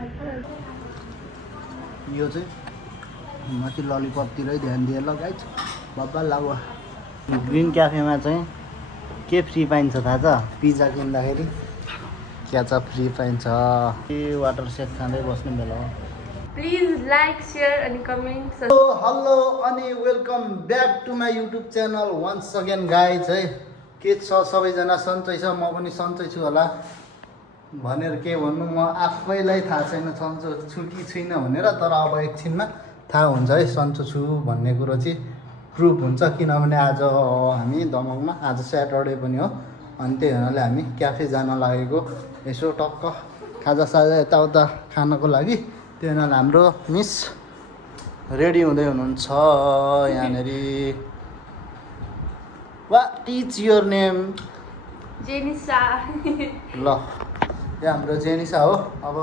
यो चाहिँ माथि ललिपपतिरै ध्यान दिएर ल गाइज बब्बा लाग्यो। ग्रिन क्याफेमा चाहिँ के फ्री पाइन्छ थाहा छ? पिज्जा किन्दाखेरि क्याचअप फ्री पाइन्छ। वाटर सेक खाँदै बस्ने बेला हो। प्लिज लाइक शेयर अनि कमेन्ट। हेलो अनि welcome back to my YouTube channel once again guys है। के छ सबैजना सन्चै छ? म पनि सन्चै छु होला भनेर के भन्नु, म आफैलाई थाहा छैन सन्चो छु कि छुइनँ भनेर। तर अब एकछिनमा थाहा हुन्छ है सन्चो छु भन्ने कुरो चाहिँ प्रुफ हुन्छ। किनभने आज हामी दमङमा, आज स्याटरडे पनि हो, अनि त्यही हुनाले हामी क्याफे जान लागेको। यसो टक्क खाजासाजा यताउता खानको लागि। त्यही हुनाले हाम्रो मिस रेडी हुँदै हुनुहुन्छ यहाँनिर। What is your name? Jenisa. ल यो हाम्रो जेनिसा हो। अब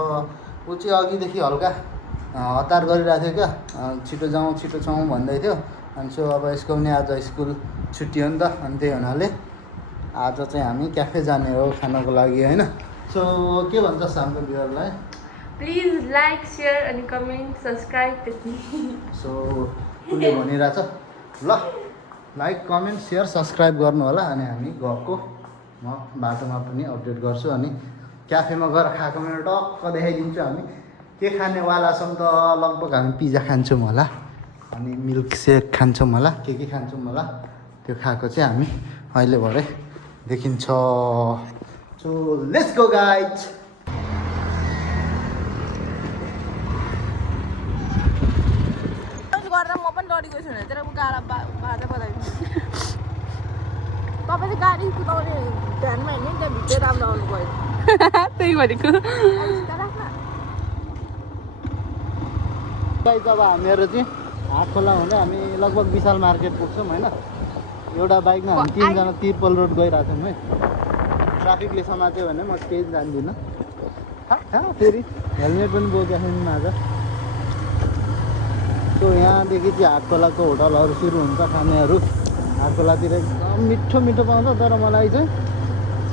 ऊ चाहिँ अघिदेखि हल्का हतार गरिरहेको थियो क्या, छिटो जाउँ भन्दै थियो। अनि सो अब यसको पनि आज स्कुल छुट्टी हो नि त, अनि त्यही हुनाले आज चाहिँ हामी क्याफे जाने हो खानको लागि होइन। सो के भन्छस् हाम्रो भ्युअरलाई? प्लिज लाइक शेयर अनि कमेन्ट सब्सक्राइब। सो उसले भनिरहेछ ल लाइक कमेन्ट सेयर सब्सक्राइब गर्नु होला। अनि हामी गएको, म बाटोमा पनि अपडेट गर्छु। अनि क्याफेमा गएर खाएको मेरो टक्क देखाइदिन्छु। हामी के खानेवाला छौँ त? लगभग हामी पिज्जा खान्छौँ होला, अनि मिल्क सेक खान्छौँ होला, के खान्छौँ होला। त्यो खाएको चाहिँ हामी अहिले भरे देखिन्छ। So let's go guys. तपाईँ चाहिँ गाडी कुदाउने ध्यानमा हिँड्ने नि त, भित्र राम्रो आउनु पऱ्यो। त्यही भनेको। अब हामीहरू चाहिँ हाटखोला हुँदै हामी लगभग विशाल मार्केट पुग्छौँ होइन। एउटा बाइकमा हामी तिनजना तिर्पल रोड गइरहेको छौँ है। ट्राफिकले समात्यो भने म केही जान्दिनँ। फेरि हेलमेट पनि बोकेको छैन आज। सो यहाँदेखि चाहिँ हाटखोलाको होटलहरू सुरु हुन्छ खानेहरू। हाटखोलातिर एकदम मिठो मिठो पाउँछ। तर मलाई चाहिँ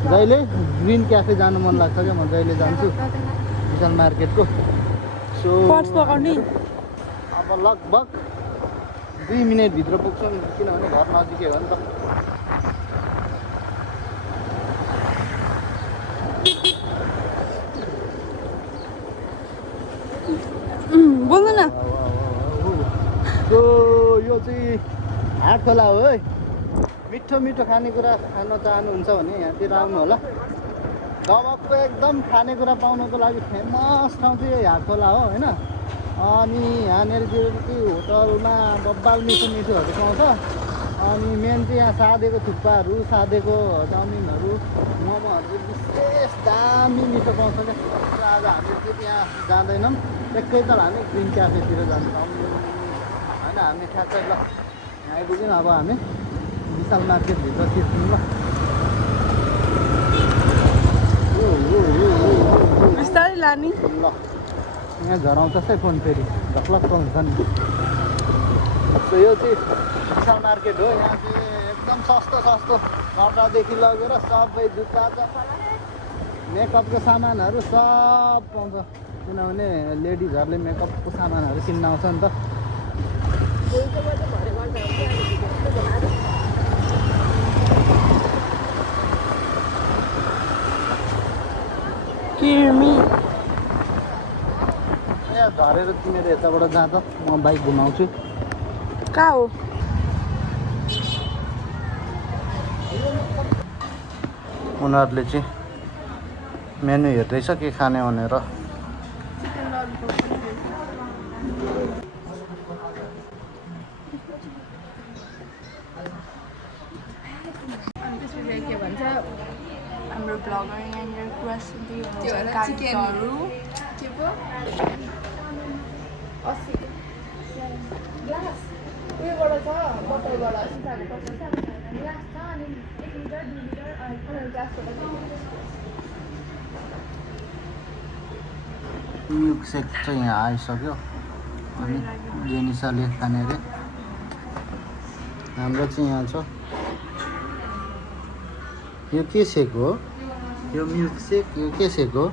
जहिले ग्रिन क्याफे जानु मन लाग्छ क्या। म जहिले जान्छु विशाल मार्केटको। सो अब लगभग 2 मिनटभित्र पुग्छौँ, किनभने घर नजिकै हो नि त। बोल्नु न। सो यो चाहिँ हाटखोला हो है। मिठो मिठो खानेकुरा खान चाहनुहुन्छ भने यहाँतिर आउनु होला। दमकको एकदम खानेकुरा पाउनको लागि फेमस ठाउँ चाहिँ यही हाटखोला हो होइन। अनि यहाँनिर चाहिँ होटलमा बब्बाल मिठो मिठोहरू पाउँछ। अनि मेन चाहिँ यहाँ सादेको थुक्पाहरू, सादेको चाउमिनहरू, मोमोहरू चाहिँ विशेष दामी मिठो पाउँछ क्या। तर आज हामी चाहिँ त्यहाँ जाँदैनौँ, एकैताल हामी ग्रिन क्याफेतिर जान्छौँ होइन। हामी ठ्याक्कै ल यहाँ आइपुग्यौँ। अब हामी विशाल मार्केटभित्र छिर्छौँ ल। बिस्तारै लाने ल यहाँ झराउँछ है फोन, फेरि झक्लक्क हुन्छ नि। सो यो चाहिँ विशाल मार्केट हो। यहाँ चाहिँ एकदम सस्तो कपडादेखि लगेर सबै जुत्ता मेकअपको सामानहरू सब पाउँछ। किनभने लेडिजहरूले मेकअपको सामानहरू किन्न आउँछ नि त। यहाँ झरेर तिमीहरू यताबाट जाँदा म बाइक घुमाउँछु। कहाँ हो? उनीहरूले चाहिँ मेनु हेर्दैछ के खाने भनेर। के भन्छ हाम्रो ब्लगर यहाँनिर कुरा सुन्दै कार्यहरू के पो ग्लास उयोबाट छ बोतलबाट सिसाको बोतल छ ग्लास छ अनि 1 लिटर 2 लिटर अनि ग्लासबाट मिल्क सेक चाहिँ यहाँ आइसक्यो। अनि जेनिसाले खाने अरे हाम्रो चाहिँ यहाँ छ। यो के सेक हो? यो मिल्क सेक यो के सेक हो?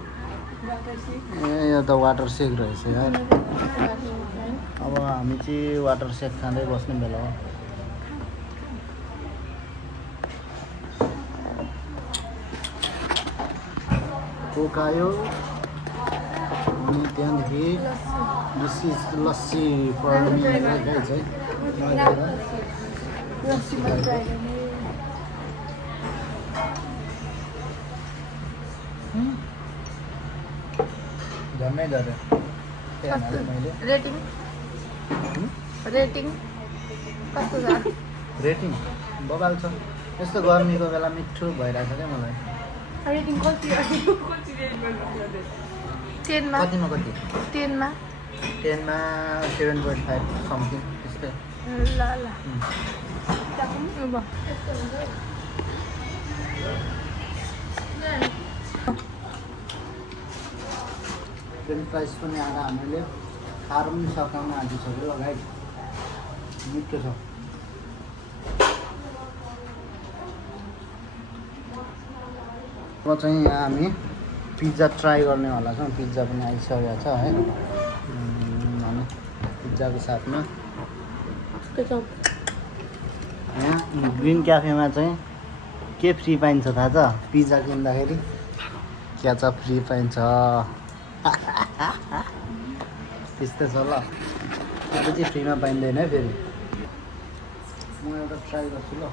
ए यो त वाटर सेक रहेछ यार अब हामी चाहिँ वाटर सेक खाँदै बस्ने बेला हो कोकायो अनि त्यहाँदेखि this is lassi for me guys है झन्नै झऱ्यो त्यहाँ हालेँ मैले रेटिङ रेटिङ कस्तो छ रेटिङ बबाल छ यस्तो गर्मीको बेला मिठो भइरहेको छ क्या मलाई रेटिङ कति रेट गर्नु 10 मा कतिमा कति 10 मा 10 मा 7.5 समथिङ त्यस्तै ल ल अब फ्रेन्च फ्राइज पनि आएर हामीले खाएर पनि सकाउन आँटिसक्यो अगाडि मिठो छ अब चाहिँ यहाँ हामी पिज्जा ट्राई गर्नेवाला छौँ पिज्जा पनि आइसकेको छ है अनि पिज्जाको साथमा यहाँ ग्रिन क्याफेमा चाहिँ के फ्री पाइन्छ थाहा छ पिज्जा किन्दाखेरि क्याचअप फ्री पाइन्छ त्यस्तै छ ल अब चाहिँ फ्रीमा पाइँदैन है फेरि म एउटा ट्राई गर्छु ल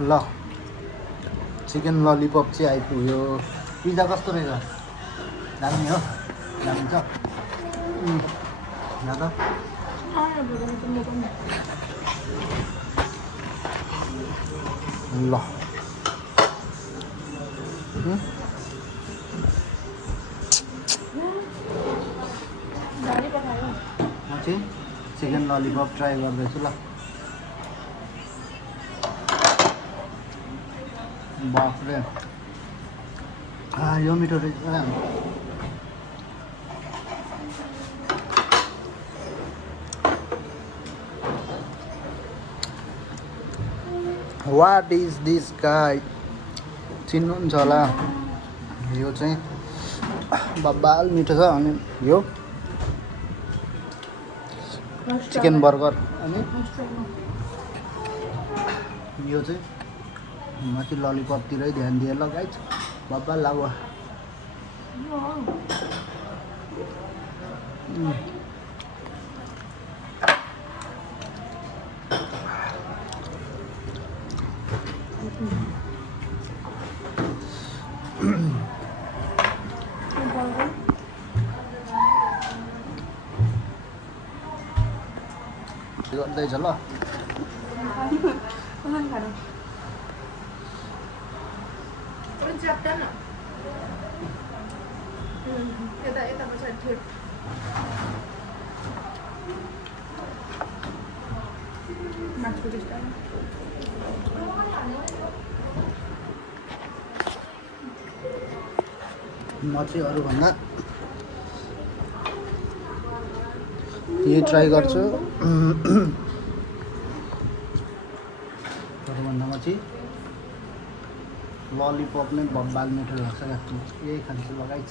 ल चिकन ललिपप चाहिँ आइपुग्यो पिज्जा कस्तो रहेछ दामी हो दामी छ ल त ल म चाहिँ चिकन ललिपप ट्राई गर्दैछु ल बाफ्रे यो मिठो रहेछ वाट इज दिस गाई चिन्नुहुन्छ होला यो चाहिँ बब्बाल मिठो छ अनि यो चिकन बर्गर अनि यो चाहिँ म चाहिँ ललिपपतिरै ध्यान दिएर लगाइछ बब्बाल लाग्यो गर्दैछ ल म चाहिँ अरूभन्दा यही ट्राई गर्छु अरूभन्दा म चाहिँ ललिपप नै बब्बाल मिठो लाग्छ क्या यही खान्छु लगाइछ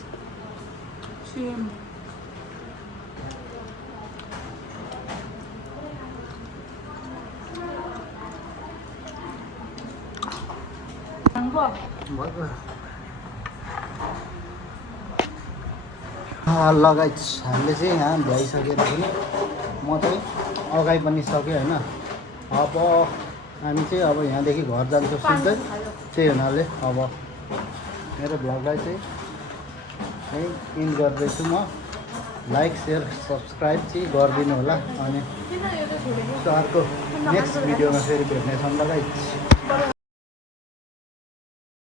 लगाइछ हामीले चाहिँ यहाँ भ्याइसकेर पनि म चाहिँ अगाइ पनि सकेँ होइन अब हामी चाहिँ अब यहाँदेखि घर जान्छौँ सिधै त्यही हुनाले अब मेरो भ्लगलाई चाहिँ यहीँ इन्ड गर्दैछु म लाइक सेयर सब्सक्राइब चाहिँ गरिदिनु होला अनि अर्को नेक्स्ट भिडियोमा फेरि भेट्नेछौँ ल गाइस